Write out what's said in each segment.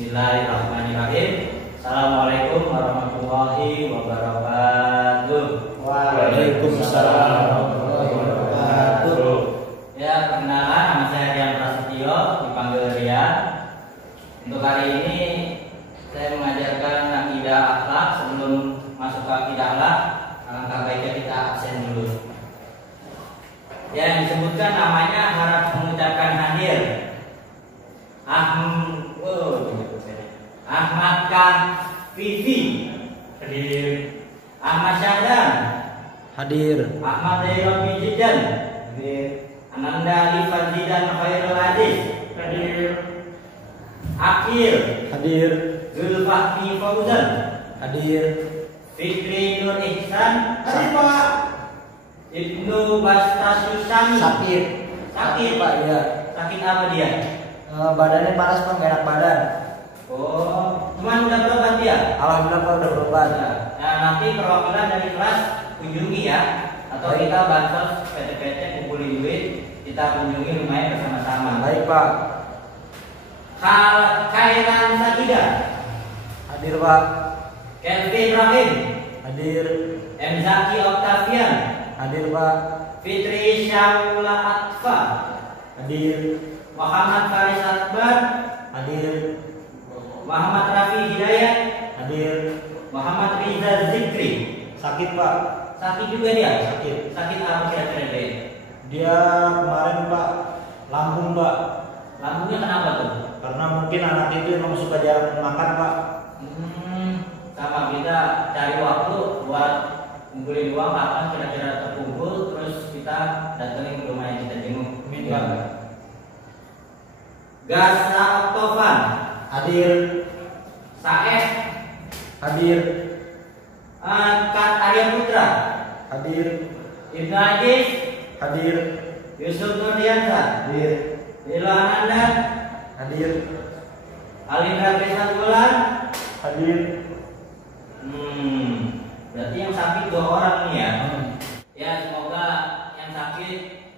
Bismillahirrahmanirrahim. Assalamualaikum warahmatullahi wabarakatuh. Waalaikumsalam warahmatullahi wabarakatuh. Ya, perkenalan, nama saya Rian Prasetyo, dipanggil Rian. Untuk hari ini saya mengajarkan akidah akhlak. Sebelum masuk ke akidah akhlak, alangkah baiknya kita absen dulu. Yang disebutkan namanya harap mengucapkan hadir. Ahmad Vivi hadir. Ahmad Syahdan Hadir. Ahmad Dayrobi Jidan hadir. Ananda Ali Fadlidan Khairul Aziz hadir. Akil Hadir. Zulfahmi Fauzan Hadir. Fikri Nur Ihsan Hadir Pak. Ibnu Bastasyusani Sakit. Sakit Pak, ya. Sakit apa dia? Badannya panas Pak, gak enak badan. Oh, cuman udah berobat dia? Alhamdulillah Pak udah berobat. Nah, nanti perwakilan dari kelas kunjungi ya. Atau kita bansos PT-PT kumpulin duit, kita kunjungi rumahnya bersama-sama. Baik Pak. Khairan Sajidah Hadir Pak. Kelvin Rahim Hadir. M. Zaki Octavian Hadir Pak. Fitri Syamula Atfa Hadir. Muhammad Faris Akbar Hadir. Muhammad Rafi Hidayat Hadir. Muhammad Riza Zikri. Sakit Pak. Sakit juga dia? Sakit. Sakit apa kira-kira dia? Dia kemarin Pak lambung Pak. Lambungnya kenapa tuh? Karena mungkin anak itu emang suka jarang makan Pak. Sama kita cari waktu buat ngumpulin uang kapan kira-kira terkumpul, terus kita datengin ke rumah yang kita jenguk. Minta. Gasa Oktovan Hadir. Saef Hadir. Kat Arya Putra Hadir. Ibnu Aziz Hadir. Yusuf Nurdiansa Hadir. Lila Ananda Hadir. Alindra Krishna Bulan. Hadir. Berarti yang sakit 2 orang nih ya. Ya, semoga yang sakit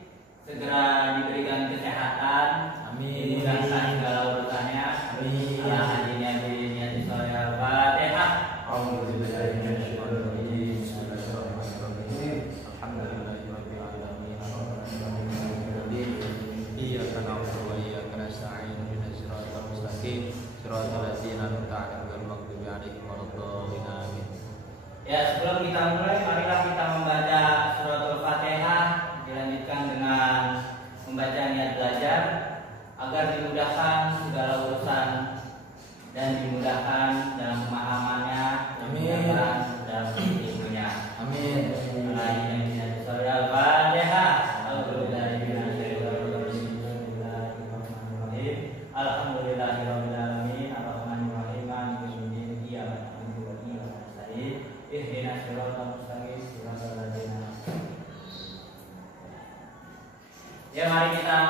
segera diberikan kesehatan. Amin. Dimudahkan segala urusannya. Amin. Ya, hadirin hadirin di sore Al-Fatihah. Ya, sebelum kita mulai, marilah kita membaca suratul Fatihah, dilanjutkan dengan membaca niat belajar agar dimudahkan segala urusan dan dimudahkan dalam pemahamannya, dimudahkan dalam ilmunya. Amin. Ya, mari kita.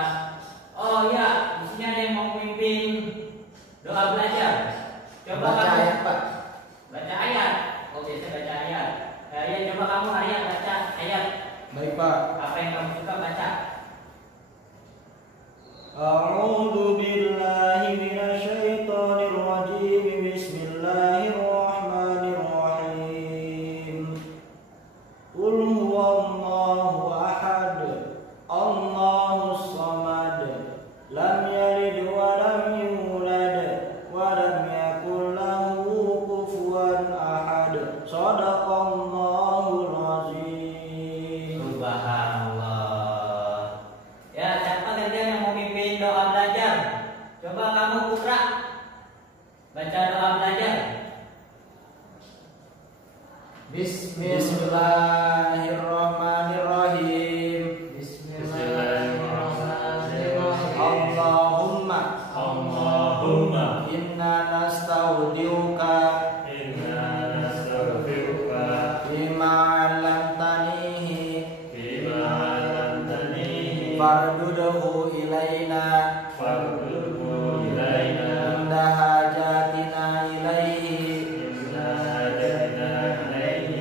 Oh ya, di sini ada yang mau memimpin doa belajar. Coba Baca kamu ayat Pak. baca ayat. Oke, saya baca ayat. Ya, coba kamu Arya baca ayat. Baik Pak. Apa yang kamu suka baca? A'udzu billahi minasyaitonir rajim. Bismillahirrahmanirrahim. Qul huwallahu ahad. Allahus samad. Lam yalid wa lam yulad wa lam yakul lahu kufuwan ahad. Shadaqallahul azim. Subhanallah. Ya, siapa kalian yang mau mimpin doa belajar? Coba kamu Putra baca doa belajar. Bismillahirrahmanirrahim. Allahumma inna nastaudiuka bima 'allamtanihi farduduhu ilaina inda hajatina ilaihi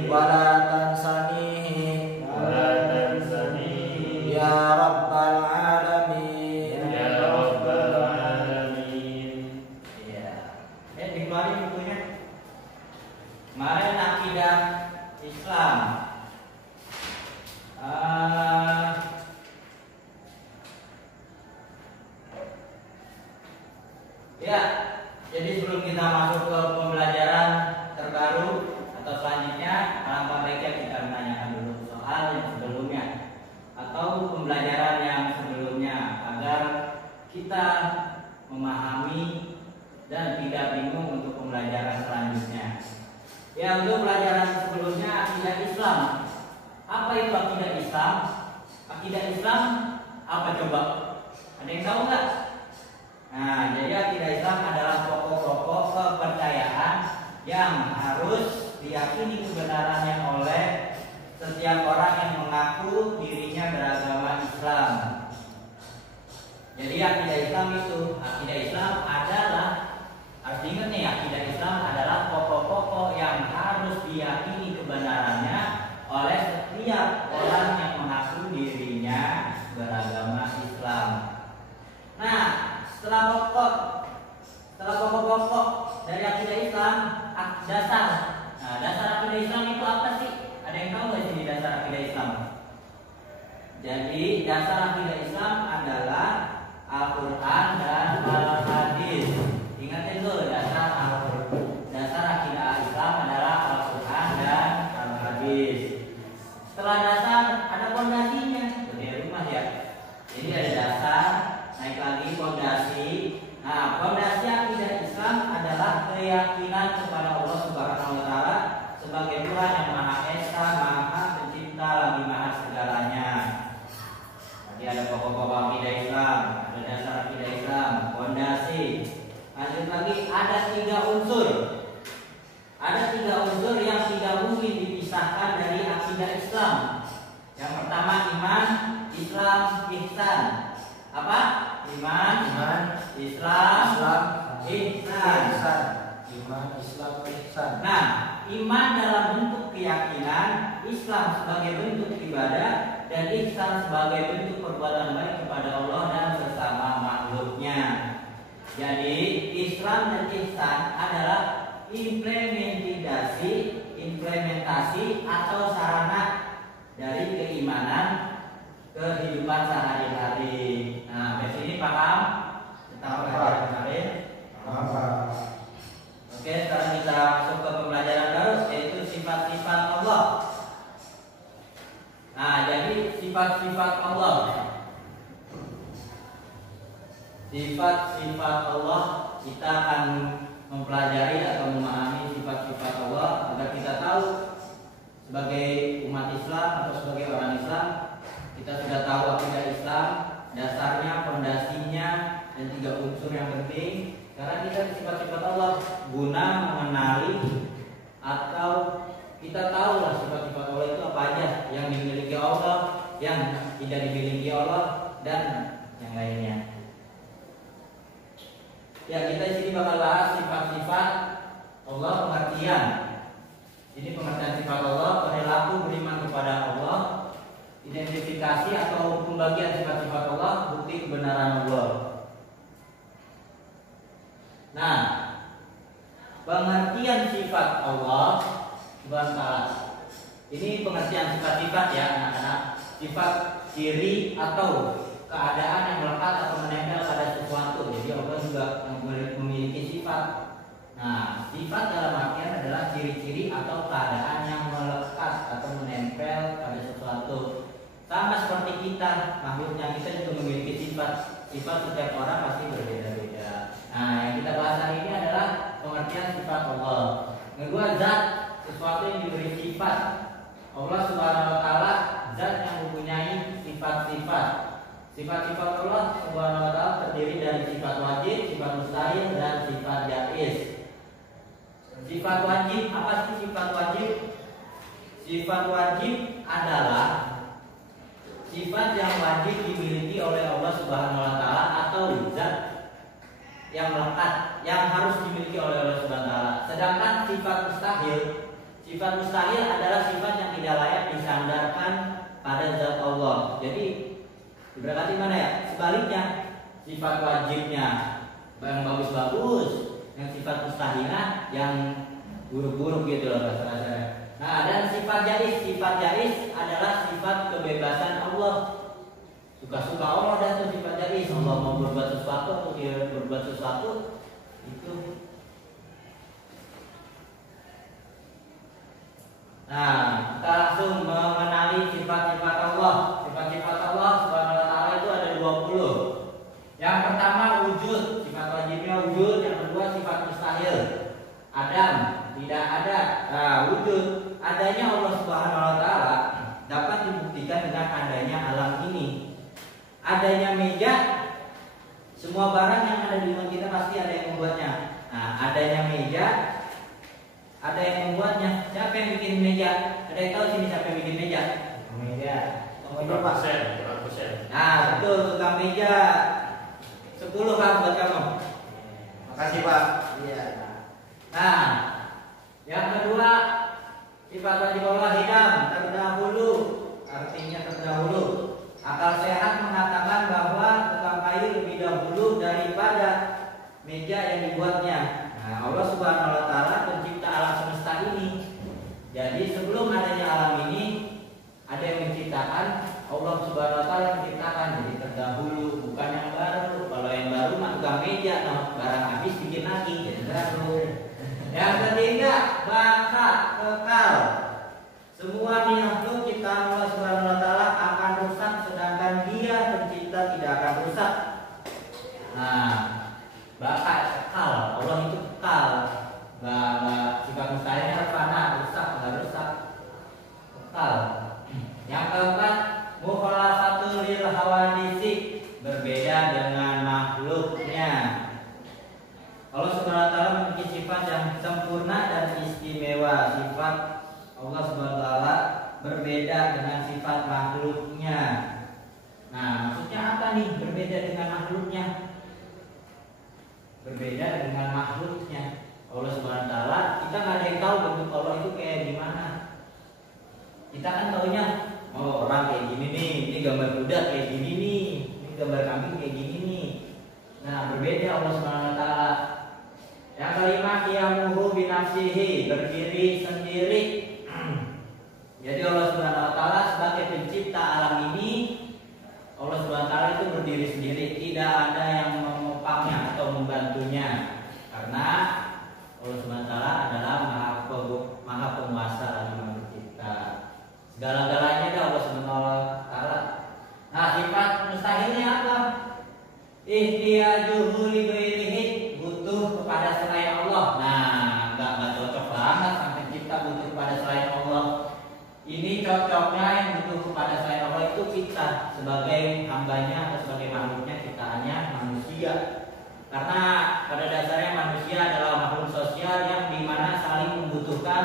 wala tansanihi Ya, jadi sebelum kita masuk ke pembelajaran terbaru atau selanjutnya, alangkah baiknya kita menanyakan dulu soal yang sebelumnya atau pembelajaran yang sebelumnya agar kita memahami dan tidak bingung untuk pembelajaran selanjutnya. Ya, untuk pelajaran sebelumnya akidah Islam. Apa itu akidah Islam? Akidah Islam apa coba? Ada yang tahu nggak? Nah, jadi akidah Islam adalah pokok-pokok kepercayaan yang harus diyakini kebenarannya oleh setiap orang yang mengaku dirinya beragama Islam. Jadi akidah Islam adalah, harus diingat nih, akidah Islam adalah pokok-pokok yang harus diyakini kebenarannya oleh setiap orang yang mengaku dirinya beragama Islam. Nah, setelah pokok-pokok dari akidah Islam, dasar. Nah, dasar akidah Islam itu apa sih? Ada yang tahu nggak sih dasar akidah Islam? Jadi dasar akidah Islam adalah Al-Quran dan Al-Hadis. Ingat itu, dasar akidah Islam adalah Al-Quran dan Al-Hadis. Setelah dasar ada pondasinya, seperti rumah ya. Jadi ada dasar, naik lagi pondasi. Nah, pondasi akidah Islam adalah keyakinan kepada Allah Subhanahu wa taala sebagai Tuhan yang Maha Esa, Maha Pencipta, lagi Maha segalanya. Tadi ada pokok-pokok akidah Islam, ada dasar akidah Islam, pondasi. Lanjut lagi, ada 3 unsur. Ada 3 unsur yang tidak mungkin dipisahkan dari akidah Islam. Yang pertama iman, Islam, ihsan. Apa? Iman, Islam, ihsan. Iman, Islam, ihsan. Nah, iman dalam bentuk keyakinan, Islam sebagai bentuk ibadah, dan ihsan sebagai bentuk perbuatan baik kepada Allah dan sesama makhluknya. Jadi Islam dan ihsan adalah implementasi atau sarana dari keimanan kehidupan sehari-hari. Nah, dari sini paham? Kita pelajaran kemarin. Oke, sekarang kita masuk ke pembelajaran baru, yaitu sifat-sifat Allah. Nah, jadi sifat-sifat Allah. Sifat-sifat Allah, kita akan mempelajari atau memahami sifat-sifat Allah agar kita tahu sebagai umat Islam atau sebagai orang Islam, kita sudah tahu akidah Islam, dasarnya, pondasinya, dan 3 unsur yang penting. Karena kita sifat-sifat Allah guna mengenali atau kita tahu lah sifat-sifat Allah itu apa aja yang dimiliki Allah, yang tidak dimiliki Allah, dan yang lainnya. Ya, kita di sini bakal bahas sifat-sifat Allah, pengertian. Ini pengertian sifat Allah, perilaku beriman kepada Allah, identifikasi atau pembagian sifat-sifat Allah, bukti kebenaran Allah. Nah, pengertian sifat Allah Subhanahu wa taala. Ini pengertian sifat-sifat ya, anak-anak. Sifat ciri atau keadaan yang melekat atau menempel pada sesuatu. Jadi Allah juga memiliki sifat. Nah, sifat dalam artian adalah ciri-ciri atau keadaan yang melekat atau menempel pada sesuatu. Sama seperti kita, makhluknya kita juga memiliki sifat. Sifat setiap orang pasti berbeda-beda. Nah, yang kita bahas hari ini adalah pengertian sifat Allah. Kedua, zat, sesuatu yang diberi sifat. Allah Subhanahu wa taala zat yang mempunyai sifat-sifat. Sifat-sifat Allah Subhanahu wa taala terdiri dari sifat wajib, sifat mustahil, dan sifat jaiz. Sifat wajib, apa sih sifat wajib? Sifat wajib adalah sifat yang wajib dimiliki oleh Allah Subhanahu wa taala atau zat yang melekat yang harus dimiliki oleh Allah Subhanahu wa taala. Sedangkan sifat mustahil adalah sifat yang tidak layak disandarkan pada zat Allah. Jadi berarti mana ya? Sebaliknya, sifat wajibnya yang bagus-bagus, yang sifat mustahilnya yang buruk-buruk gitu loh bahasa-bahasanya. Nah, dan sifat jaiz adalah sifat kebebasan Allah. Suka-suka Allah dan itu sifat jaiz. Allah mau berbuat sesuatu atau tidak berbuat sesuatu, Itu. Nah, kita langsung mengenali sifat-sifat Allah. Sifat-sifat Allah Subhanahu wa taala itu ada 20. Yang pertama wujud, sifat wajibnya wujud. Yang kedua sifat mustahil. Adam, tidak ada. Nah, wujud, adanya Allah Subhanahu wa taala dapat dibuktikan dengan adanya alam ini. Adanya meja, semua barang yang ada di rumah kita pasti ada yang membuatnya. Nah, adanya meja, ada yang membuatnya. Siapa yang bikin meja? Ada yang tahu sini siapa yang bikin meja? Meja. Tukang Pak. Nah, betul, tukang meja. 10 Pak buat kamu. Makasih Pak. Iya. Nah, yang kedua sifat wajib Allah hidam, terdahulu. Artinya terdahulu. Akal sehat mengatakan bahwa tukang kayu lebih dahulu daripada meja yang dibuatnya. Nah, Allah Subhanahu wa taala pencipta alam semesta ini. Jadi sebelum adanya alam ini ada yang menciptakan, Allah Subhanahu wa taala menciptakan. Jadi terdahulu, bukan yang baru. Kalau yang baru mah tukang meja, nah, barang habis bikin lagi jadi baru. Yang ketiga, baka, kekal. Semua makhluk ciptaan Allah Subhanahu wa taala akan rusak, sedangkan Dia pencipta tidak akan rusak. Nah, baka kekal, Allah itu kekal. Sifat mustahilnya fana, rusak, enggak rusak. Kekal. Yang keempat, mukhalafatul lil hawadisi, berbeda dengan makhluknya. Allah Subhanahu wa taala memiliki sifat yang sempurna dan istimewa. Sifat Allah Subhanahu wa taala berbeda dengan sifat makhluknya. Nah, maksudnya apa nih berbeda dengan makhluknya? Berbeda dengan makhluknya. Allah Subhanahu wa taala, kita nggak ada yang tahu bentuk Allah itu kayak gimana. Kita kan taunya, oh orang kayak gini nih, ini gambar kuda kayak gini nih, ini gambar kambing kayak gini nih. Nah, berbeda Allah Subhanahu wa taala. Yang kelima, qiyamuhu binafsihi, berdiri sendiri. Jadi Allah Subhanahu wa taala sebagai pencipta alam ini, Allah Subhanahu wa taala itu berdiri sendiri, tidak ada yang menopangnya atau membantunya. Karena Allah Subhanahu wa taala adalah Maha Penguasa lagi Maha Pencipta. Segala-galanya ada Allah Subhanahu wa taala. Nah, sifat mustahilnya apa? Ihtiyajuhu li ghairihi, butuh kepada selain Allah. Nah, enggak cocok banget sang pencipta butuh kepada selain Allah. Ini cocoknya yang butuh kepada selain Allah itu kita sebagai hambanya atau sebagai makhluknya, ciptaannya manusia. Karena pada dasarnya manusia adalah makhluk sosial yang dimana saling membutuhkan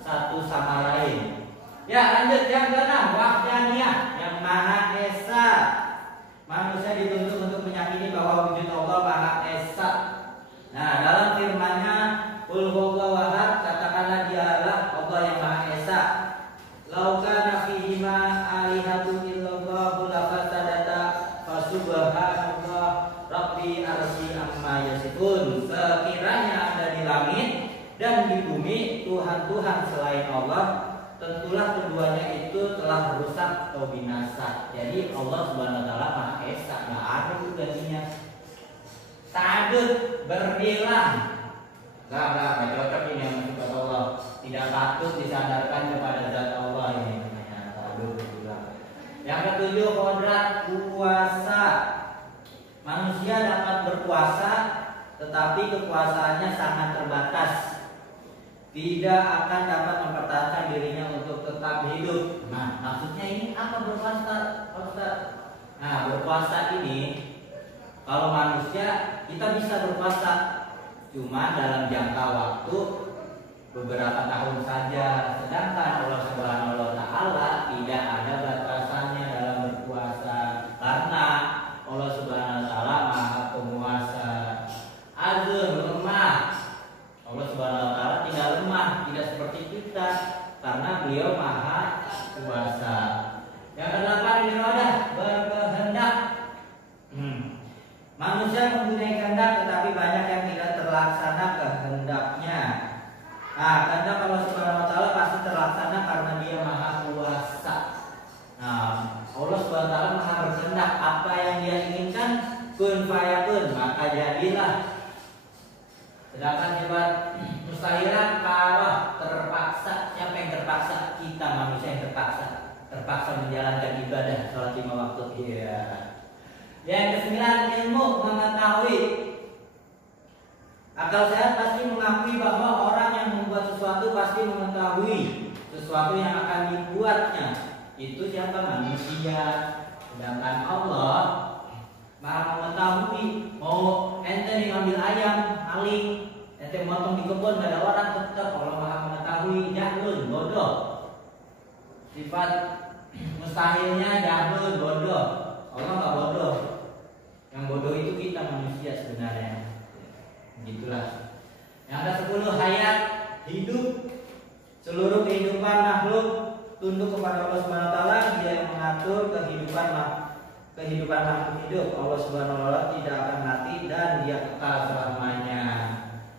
satu sama lain. Ya, lanjut yang keenam, wahdaniyah, yang Maha Esa. Manusia dituntut untuk meyakini bahwa wujud Allah Maha Esa. Nah, dalam firman-Nya, Qul huwallahu ahad, katakanlah Dialah Allah yang Maha Esa. Lau kana fihima alihatun illallahu lafasadata fasubhanallah rabbi arsy amma yasifun. Sekiranya ada di langit dan di bumi Tuhan-Tuhan selain Allah, tentulah keduanya itu telah rusak atau binasa. Jadi Allah Subhanahu wa taala Maha Esa, enggak ada itu gantinya. Ta'adud, berhilang. Enggak cocok ini yang sifat Allah. Tidak patut disandarkan kepada zat Allah ini namanya ta'adud, berhilang. Yang ketujuh, qudrat, kuasa. Manusia dapat berkuasa, tetapi kekuasaannya sangat terbatas. Tidak akan dapat mempertahankan dirinya untuk tetap hidup. Nah, maksudnya ini apa berkuasa, Ustaz? Nah, berkuasa ini kalau manusia kita bisa berkuasa cuma dalam jangka waktu beberapa tahun saja. Sedangkan Allah Subhanahu wa taala tidak ada batasannya dalam berkuasa karena Allah Subhanahu wa taala Maha Penguasa. Azur, lemah. Allah Subhanahu wa taala tidak lemah, tidak seperti kita karena Beliau Maha Kuasa. Yang kedelapan, iradah, berkehendak. Manusia mempunyai kehendak tetapi banyak yang tidak terlaksana kehendaknya. Nah, kehendak Allah Subhanahu wa taala pasti terlaksana karena Dia Maha Kuasa. Nah, Allah Subhanahu wa taala Maha berkehendak, apa yang Dia inginkan kun fayakun, maka jadilah. Sedangkan sifat mustahilah kalau terpaksa. Siapa yang terpaksa? Kita manusia yang terpaksa menjalankan ibadah sholat 5 waktu. Iya. Yang kesembilan, ilmu mengetahui. Akal sehat pasti mengakui bahwa orang yang membuat sesuatu pasti mengetahui sesuatu yang akan dibuatnya. Itu siapa? Manusia. Sedangkan Allah Maha mengetahui. Mau ente nih ngambil ayam, maling, ente motong di kebun, gak ada orang, tetap Allah Maha mengetahui. Jahlun, bodoh. Sifat mustahilnya jahlun, bodoh. Allah gak bodoh. Yang bodoh itu kita manusia sebenarnya. Begitulah. Yang ke-10, hayat, hidup. Seluruh kehidupan makhluk tunduk kepada Allah Subhanahu wa taala. Dia yang mengatur kehidupan makhluk hidup. Allah Subhanahu wa taala tidak akan mati dan dia kekal selamanya.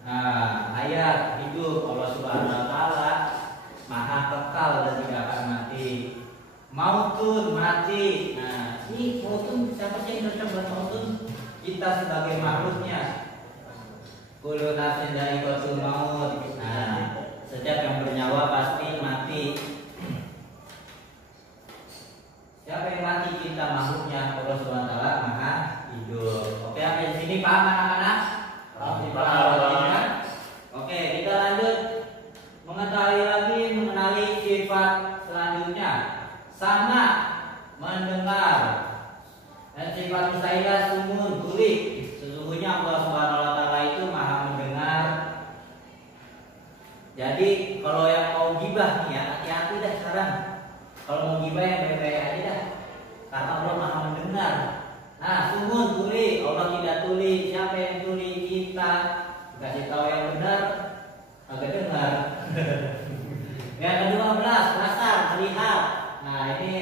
Nah, hayat, hidup, Allah Subhanahu wa taala maha kekal dan tidak akan mati. Mautun, mati. Nah, ini mautun, siapa sih yang cocok buat mautun? Kita sebagai makhluknya. Kullu nafsin dha'iqatul maut. Nah, setiap yang bernyawa pasti mati. Siapa yang mati? Kita makhluknya. Allah Subhanahu wa taala maha hidup. Oke, sampai di sini paham anak-anak? Paham. Oke, kita lanjut mengetahui lagi mengenali sifat selanjutnya. Sama, mendengar. Dan sifat mustahilah sumun, tuli. Sesungguhnya Allah Subhanahu wa taala itu maha mendengar. Jadi kalau yang mau gibah nih ya, hati-hati dah sekarang. Kalau mau gibah yang baik-baik aja dah. Karena Allah maha mendengar. Nah, sumun, tuli. Allah tidak tuli. Siapa yang tuli? Kita. Kasih tahu yang benar, agak dengar. Yang ke-12, basar, melihat. Nah, ini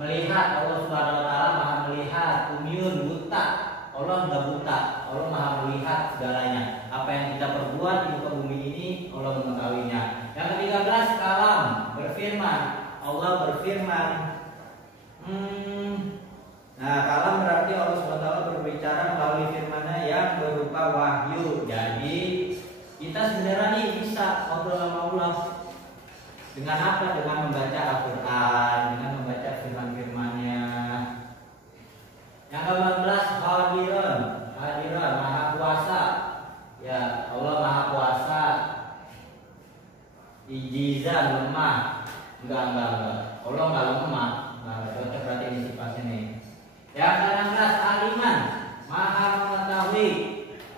melihat. Allah Subhanahu wa taala maha melihat. Umyun, buta. Allah enggak buta. Allah maha melihat segalanya. Apa yang kita perbuat di muka bumi ini Allah mengetahuinya. Yang ke-13, kalam, berfirman. Allah berfirman. Nah, kalam berarti Allah SWT berbicara melalui firman-Nya yang berupa wahyu. Jadi kita sebenarnya bisa ngobrol sama Allah. Dengan apa? Dengan membaca Al-Quran, dengan membaca firman-firman-Nya. Yang ke-14, hadiran, maha kuasa. Ya, Allah maha kuasa. Ijizah, lemah. Enggak. Allah enggak lemah. Nah, cocok berarti ini sifatnya nih. Yang ke-16, aliman, maha mengetahui.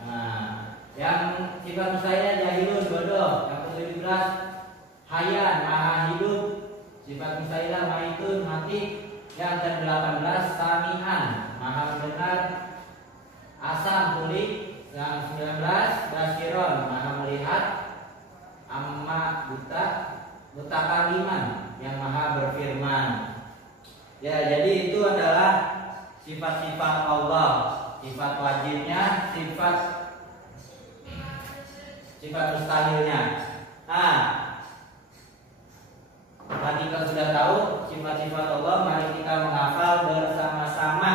Nah, yang sifat mustahilnya jahilun, bodoh. Yang ke-17, hayan, maha hidup. Sifat mustahilah maitun, mati. Yang ke-18, sami'an, maha mendengar. Asam, tuli. Yang 19, basiron, maha melihat. Amma, buta. Mutakaliman, yang maha berfirman. Ya, jadi itu adalah sifat-sifat Allah. Sifat wajibnya, sifat mustahilnya. Nah, tadi kita sudah tahu sifat-sifat Allah. Mari kita menghafal bersama-sama.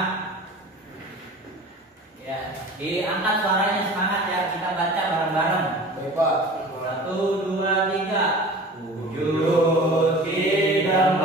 Ya, diangkat suaranya, semangat ya. Kita baca bareng-bareng. Baik, Pak. 1, 2, 3. Wujud kita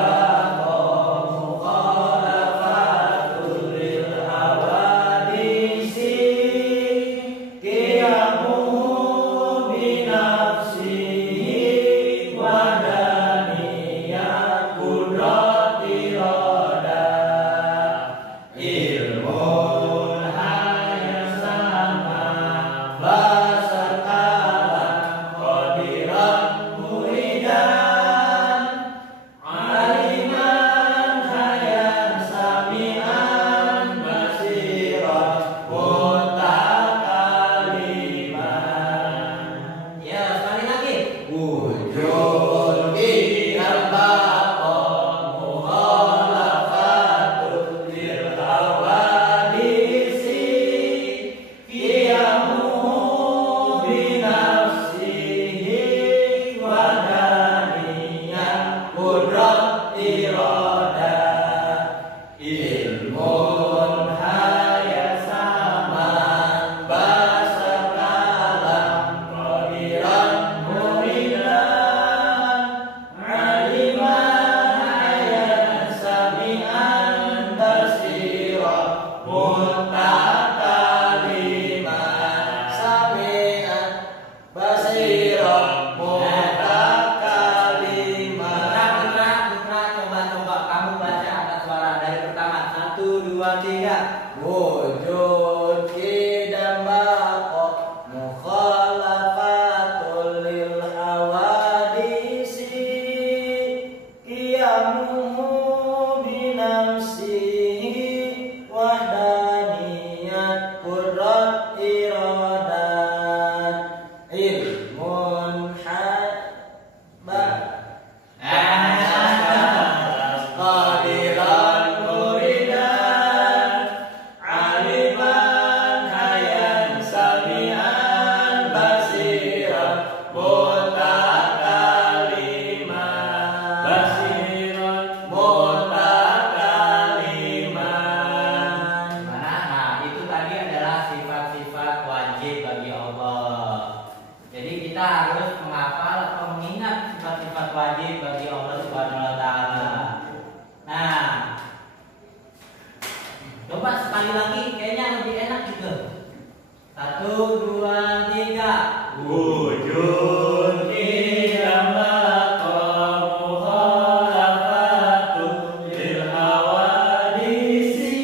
dua, tiga. Wujud tidak maqamu khalafatun lil hawadisi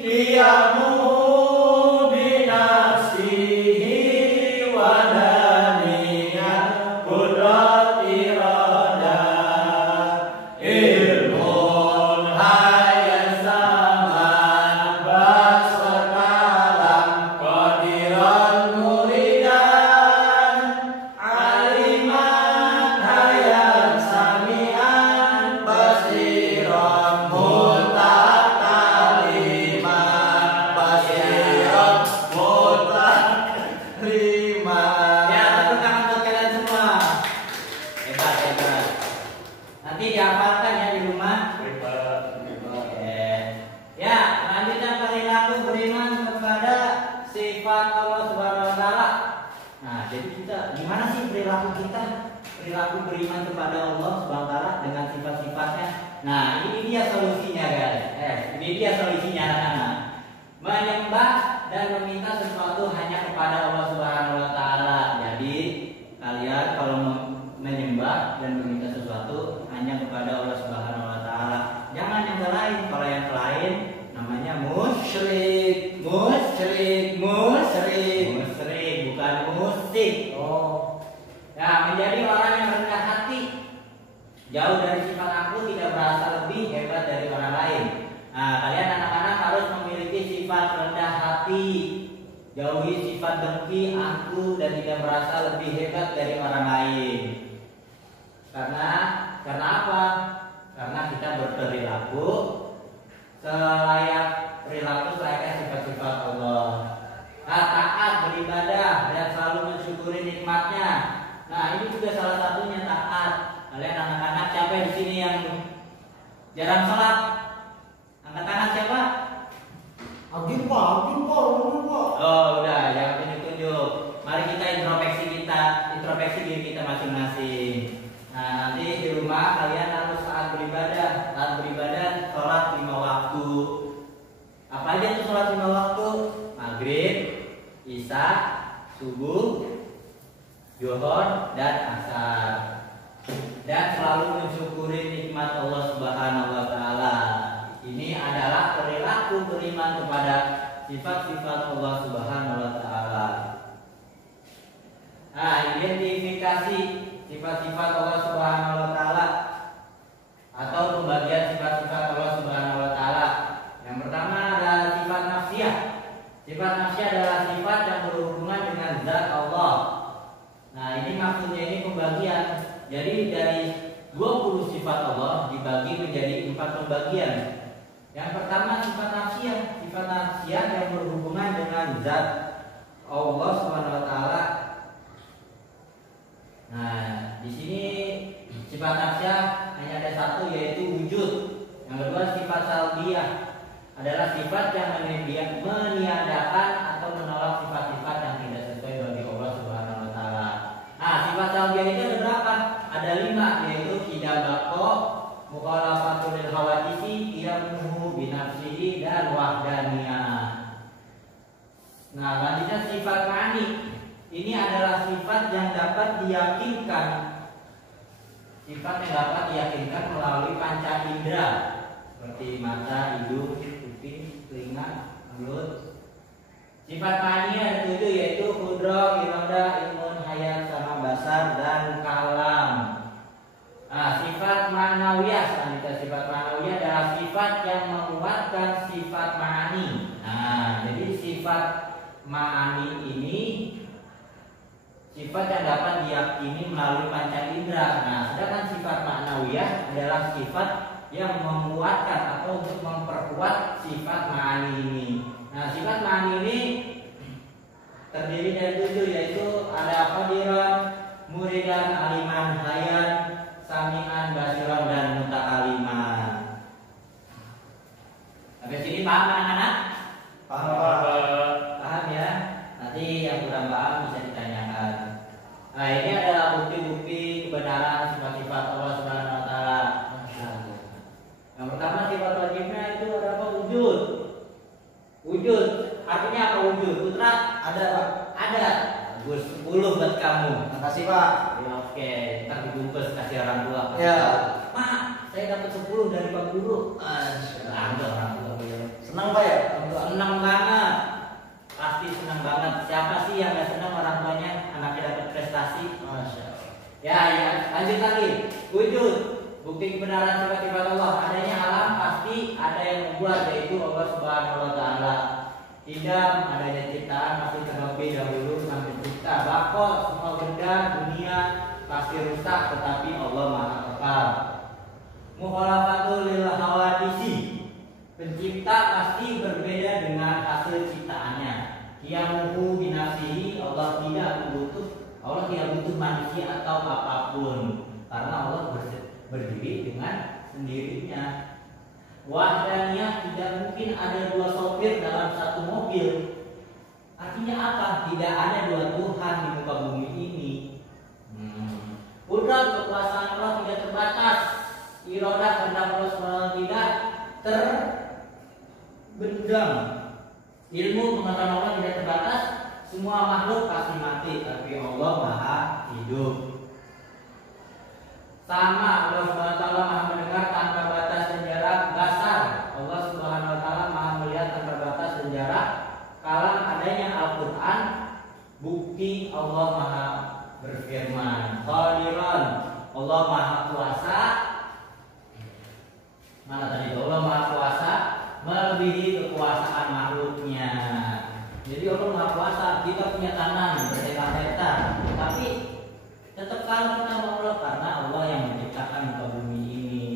qiyamu binafsihi wa daniyah qudrat iradah ilmun hayat zaman basar kalam qadiran muridan aliman hayat samian basiran mutakaliman basiran mutakaliman. Ya, tepuk tangan buat kalian semua. Hebat, hebat. Nanti dihafalkan ya di rumah. Oke. Ya, selanjutnya perilaku beriman kepada sifat Allah Subhanahu wa taala. Nah, jadi kita gimana sih perilaku kita? Perilaku beriman kepada Allah Subhanahu wa taala dengan sifat-sifatnya. Nah, ini dia solusinya, guys. Ini dia solusinya, anak-anak. Menyembah dan meminta sesuatu hanya kepada Allah Subhanahu wa taala. Jadi, kalian kalau menyembah dan meminta sesuatu hanya kepada Allah Subhanahu wa taala. Jangan yang lain. Kalau yang lain namanya musyrik. Musyrik, bukan musik. Oh, Ya, menjadi orang yang rendah hati, jauh dari sifat aku, tidak merasa lebih hebat dari orang lain. Nah, kalian anak-anak harus memiliki sifat rendah hati, jauhi sifat dengki, aku, dan tidak merasa lebih hebat dari orang lain. Karena apa? Karena kita berperilaku perilaku selayaknya sifat-sifat Allah. Nah, taat beribadah dan selalu mensyukuri nikmatnya. Nah, ini juga salah satunya taat. Kalian anak-anak siapa di sini yang jarang sholat? Angkat tangan siapa? Agim Pak. Oh, udah, jangan tunjuk-tunjuk. Mari kita introspeksi diri kita masing-masing. Nah, nanti di rumah kalian harus taat beribadah, sholat 5 waktu. Apa aja tuh sholat 5 waktu? Maghrib, Isya, subuh, Zuhur, dan asar. Dan selalu mensyukuri nikmat Allah Subhanahu wa taala. Ini adalah perilaku beriman kepada sifat-sifat Allah Subhanahu wa taala. Nah, identifikasi sifat-sifat Allah Subhanahu wa taala atau pembagian sifat-sifat Allah Subhanahu wa taala. Yang pertama adalah sifat nafsiyah. Sifat nafsiyah adalah sifat yang berhubungan dengan zat Allah. Nah, ini maksudnya ini pembagian. Jadi dari 20 sifat Allah dibagi menjadi 4 pembagian. Yang pertama sifat nafsiyah yang berhubungan dengan zat Allah Subhanahu wa taala. Nah, di sini sifat nafsiyah hanya ada satu, yaitu wujud. Yang kedua sifat salbiyah adalah sifat yang meniadakan atau menolak sifat-sifat yang tidak sesuai bagi Allah Subhanahu wa taala. Nah, sifat salbiyah itu ada berapa? Ada 5, yaitu kidabako, mukhalafatul lil hawadisi, qiyamuhu binafsihi, dan wahdaniyah. Nah, selanjutnya sifat ma'ani. Ini adalah sifat yang dapat diyakinkan. Sifat yang dapat diyakinkan melalui panca indera, seperti mata, hidung, kuping, telinga, mulut. Sifat ma'ani ada 7, yaitu kudro, iradah, ilmun, hayat, sama basar, dan kalam. Nah, sifat ma'nawiyah selanjutnya. Sifat ma'nawiyah adalah sifat yang menguatkan sifat ma'ani. Nah, jadi sifat ma'ani ini sifat yang dapat diyakini melalui panca indera. Nah, sedangkan sifat ma'nawiyah adalah sifat yang menguatkan atau untuk memperkuat sifat ma'ani ini. Nah, sifat ma'ani ini terdiri dari 7, yaitu ada qadiran, muridan, aliman, hayat, sami'an, basiran, dan mutakaliman. Sampai sini paham anak-anak? Paham ya? Nanti yang kurang paham bisa ditanyakan. Nah, ini adalah bukti-bukti kebenaran sifat-sifat Allah Subhanahu wa taala. Yang pertama sifat wajibnya itu ada apa? Wujud. artinya apa wujud? Putra Ada Pak. ada. Bagus, 10 buat kamu. Makasih Pak. Ya, oke, ntar dibungkus kasih orang tua. Ya. Mak, saya dapat 10 dari Pak Guru. Ada orang tua. Senang Pak ya? Senang banget. Pasti senang banget. Siapa sih yang gak senang orang tuanya anaknya dapat prestasi? Masya Allah. Ya, lanjut lagi. Wujud, bukti kebenaran sifat-sifat Allah. Adanya alam pasti ada yang membuat, yaitu Allah Subhanahu wa Ta'ala. Tidak adanya ciptaan pasti terlebih dahulu sang pencipta. Bakot, semua benda dunia pasti rusak, tetapi Allah Maha Kekal. Mukhalafatul lil hawadisi, pencipta pasti berbeda dengan hasil ciptaannya. Qiyamuhu binafsihi, Allah tidak butuh manusia atau apapun, karena Allah berdiri dengan sendirinya. Wahdaniyah, tidak mungkin ada dua sopir dalam satu mobil. Artinya apa? Tidak ada dua Tuhan di muka bumi ini. Kudrat, kekuasaan Allah tidak terbatas. Iradah, kehendak Allah SWT tidak terbendam. Ilmu pengetahuan Allah tidak terbatas. Semua makhluk pasti mati, tapi Allah Maha hidup. Sama, Allah SWT Maha mendengar tanpa batas dan jarak. Basar, Allah SWT Maha melihat tanpa batas dan jarak. Kalam, adanya Al-Quran, bukti Allah Maha berfirman. Qadiran, Allah Maha kuasa. Mana tadi? Allah Maha kuasa melebihi kekuasaan makhluknya. Jadi Allah Maha kuasa. Kita punya tangan berhektar-hektar, tapi tetap kalah sama Allah karena Allah yang menciptakan muka bumi ini.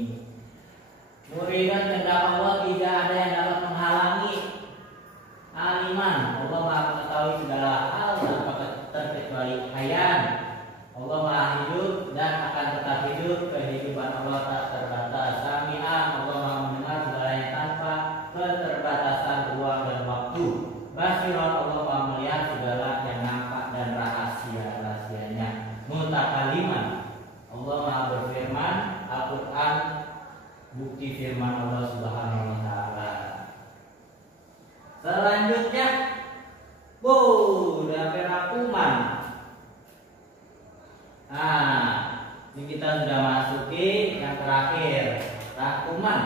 Muridan kehendak Allah tidak ada yang dapat menghalangi. Aliman, Allah Maha mengetahui segala hal tanpa terkecualian. Allah Maha hidup dan akan tetap hidup. Kehidupan Allah tak terbatas. Sami'an, Allah Maha mendengar segalanya tanpa keterbatasan ruang dan waktu. Basiran, Allah Maha melihat segala yang nampak dan rahasia-rahasianya. Mutakaliman, Allah Maha berfirman. Al-Quran bukti firman Allah Subhanahu wa Ta'ala. Selanjutnya, udah perakuman. Nah, ini kita sudah masuki yang terakhir, rakuman.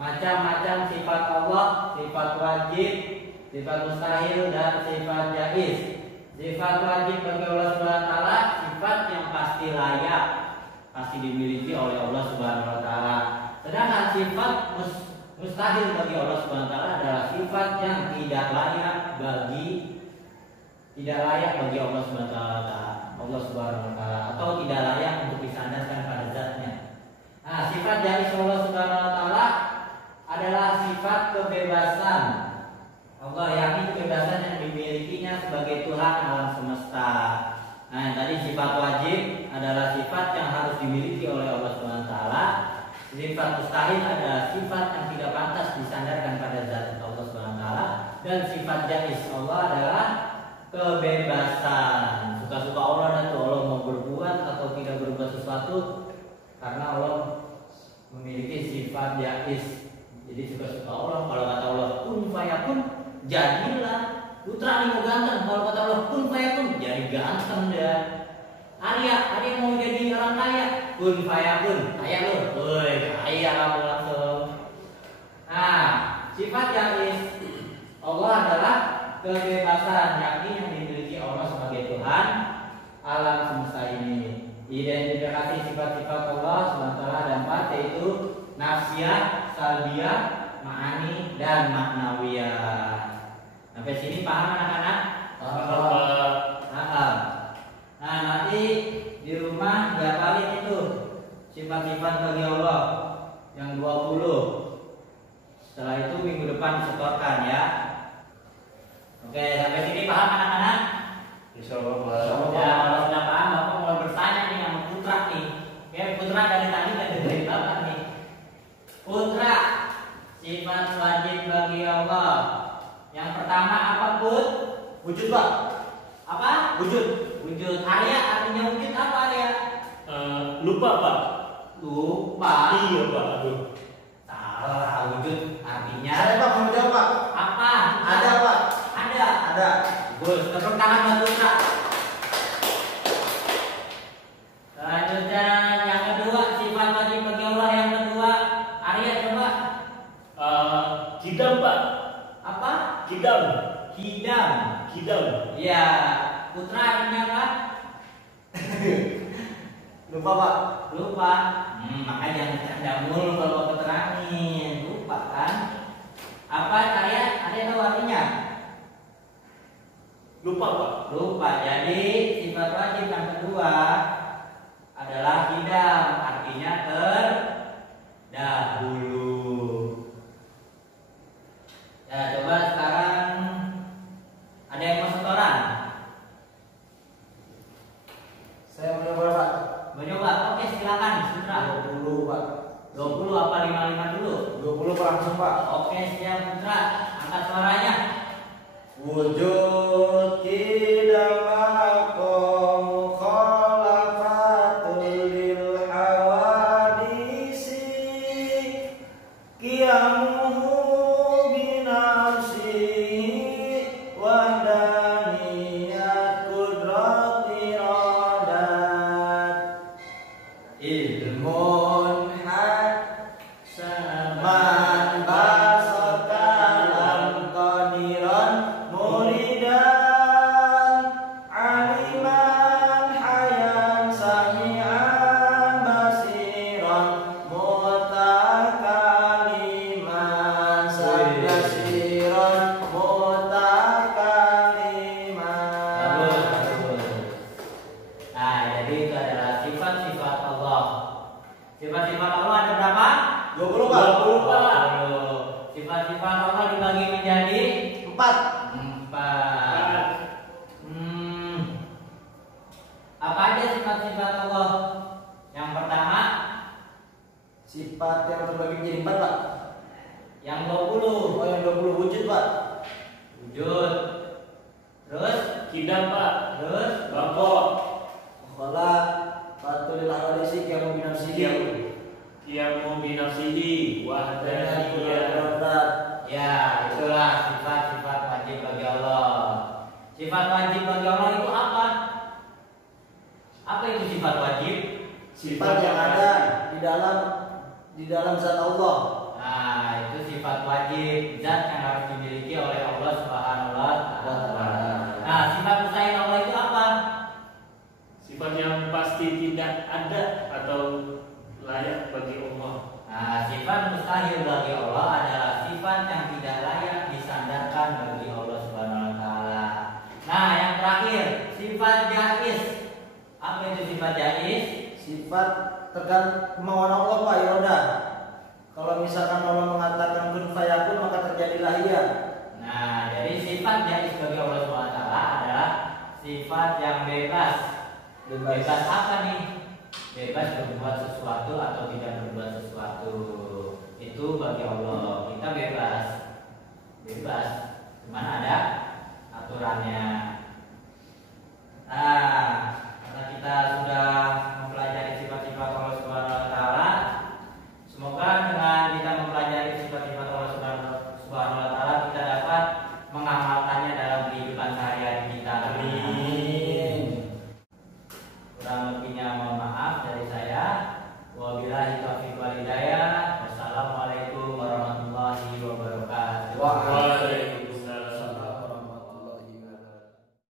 Macam-macam sifat Allah, sifat wajib, sifat mustahil, dan sifat jaiz. Sifat wajib bagi Allah Subhanahu wa Ta'ala, sifat yang pasti layak, pasti dimiliki oleh Allah Subhanahu wa Ta'ala. Sedangkan sifat mustahil bagi Allah Subhanahu wa Ta'ala adalah sifat yang tidak layak bagi Allah Subhanahu wa Ta'ala, atau tidak layak untuk disandarkan pada zatnya. Nah, sifat dari Allah Subhanahu wa Ta'ala adalah sifat kebebasan Allah, yakni kebebasan yang dimilikinya sebagai Tuhan alam semesta. Nah, tadi sifat wajib adalah sifat yang harus dimiliki oleh Allah Subhanahu wa Ta'ala. Sifat mustahil adalah sifat yang tidak pantas disandarkan pada zat Allah Subhanahu wa Ta'ala. Dan sifat jaiz Allah adalah kebebasan. Suka-suka Allah, dan tuh Allah mau berbuat atau tidak berbuat sesuatu, karena Allah memiliki sifat jaiz. Jadi suka-suka Allah. Kalau kata Allah kun fayakun, jadilah. Putra ini mau ganteng, kalau kata Allah kun fayakun, jadi ganteng dia. Arya mau jadi orang kaya, kun fayakun, kaya lu, woi kaya kamu langsung. Nah, sifat jaiz Allah adalah kebebasan, yakni yang dimiliki Allah sebagai Tuhan alam semesta ini. Identifikasi sifat-sifat Allah SWT ada 4, yaitu nafsiyah, salbiyah, ma'ani, dan maknawiyah. Sampai sini paham anak-anak? Paham. Nah, nanti di rumah hafalin itu sifat-sifat bagi Allah yang 20. Setelah itu minggu depan disetorkan ya. Oke, sampai sini paham anak-anak? Insyaallah. Ya, kalau sudah paham, Bapak mulai bertanya nih sama Putra nih. Oke, Putra dari tadi udah dengerin Bapak nih. Putra, sifat wajib bagi Allah. Yang pertama apa, Put? Wujud Pak. Apa? Wujud. Wujud. Arya, artinya wujud apa Arya? Lupa Pak. Lupa. Iya Pak. Aduh. Salah, wujud artinya Saya Pak mau jawab Pak. apa? Ada Pak. Ada. Bagus, tepuk tangan buat Putra. Selanjutnya yang kedua, sifat wajib bagi Allah yang kedua. Arya coba. Kidam Pak. Apa? Kidam. Hidam. Kidam. Ya, Putra artinya apa? Lupa Pak. Lupa. Makanya jangan bercanda mulu kalau keterangin. Lupa kan? Apa Arya? Arya tahu artinya? Lupa Pak. Lupa. Jadi sifat wajib yang kedua adalah hidam, artinya terdahulu. Ya, coba sekarang ada yang mau setoran? Saya mau coba Pak. Mau coba? Oke, silakan, Putra. 20 Pak. 20 apa 55 dulu? 20 Pak langsung Pak. Oke, siap Putra. Angkat suaranya. Wujud kidamakum khalafatul lil hawadisi qiyamuhu binafsihi wahdaniyat kudrati radat ilmun man basata lam qadiran muridan aliman hayan sami'an basiran mutakaliman sadasiran mutakaliman. Nah, jadi itu adalah sifat-sifat Allah. Sifat-sifat Allah ada berapa? 20 Pak. 20 Pak. Sifat-sifat Allah dibagi menjadi 4. 4. Apa aja sifat-sifat Allah? Yang pertama, Sifat yang terbagi menjadi 4 Pak. yang 20 Oh yang 20 wujud Pak. wujud. Terus, Kidam Pak. terus Bangkok. Khalafatul lil hawadisi qiyamuhu binafsihi Qiyamu binafsihi wahdaniyah. ya, itulah sifat-sifat wajib bagi Allah. Sifat wajib bagi Allah itu apa? Apa itu sifat wajib? Sifat yang ada di dalam zat Allah. Nah, itu sifat wajib, zat yang harus dimiliki oleh Allah Subhanahu wa Ta'ala. Nah, sifat mustahil Allah itu apa? Sifat yang pasti tidak ada atau layak bagi Allah. Nah, sifat mustahil bagi Allah adalah sifat yang tidak layak disandarkan bagi Allah Subhanahu wa Ta'ala. Nah, yang terakhir, sifat jaiz. Apa itu sifat jaiz? Sifat tergantung kemauan Allah Pak Iroda. Kalau misalkan Allah mengatakan kun fayakun maka terjadilah ia. Nah, jadi sifat jaiz bagi Allah Subhanahu wa Ta'ala adalah sifat yang bebas. Bebas apa nih? Bebas berbuat sesuatu atau tidak berbuat sesuatu. Itu bagi Allah. Kita bebas. Bebas. Cuman ada aturannya.